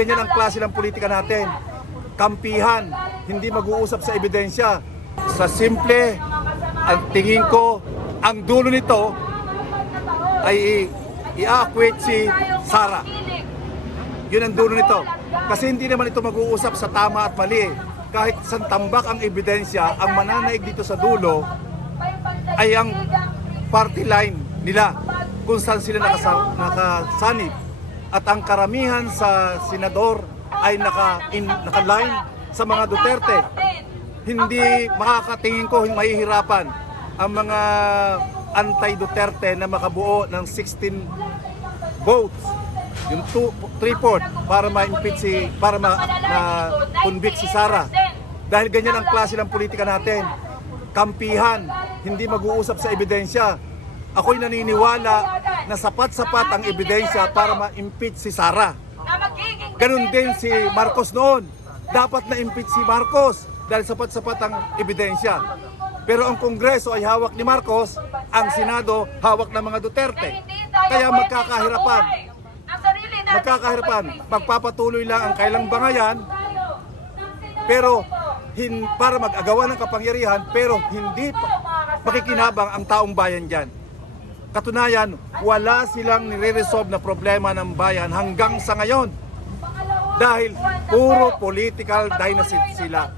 ganyan ang klase ng politika natin. Kampihan, hindi mag-uusap sa ebidensya. Sa simple, ang tingin ko, ang dulo nito ay i-acquit si Sara. Yun ang dulo nito. Kasi hindi naman ito mag-uusap sa tama at mali. Kahit isang tambak ang ebidensya, ang mananaig dito sa dulo ay ang party line nila kung saan sila nakasanib. At ang karamihan sa senador ay naka-line sa mga Duterte. Hindi makakatingin ko, mahihirapan ang mga anti-Duterte na makabuo ng 16 votes, yung 3/4 para ma-impeach para ma-convict si Sara. Dahil ganyan ang klase ng politika natin. Kampihan, hindi mag-uusap sa ebidensya. Ako'y naniniwala na sapat-sapat ang ebidensya para ma-impeach si Sara. Ganun din si Marcos noon. Dapat na-impeach si Marcos dahil sapat-sapat ang ebidensya. Pero ang Kongreso ay hawak ni Marcos, ang Senado hawak ng mga Duterte. Kaya magkakahirapan. Magpapatuloy lang ang kailang bangayan, pero para mag-agawan ng kapangyarihan, pero hindi makikinabang ang taong bayan dyan. Katunayan, wala silang nire-resolve na problema ng bayan hanggang sa ngayon. Dahil puro political dynasty sila.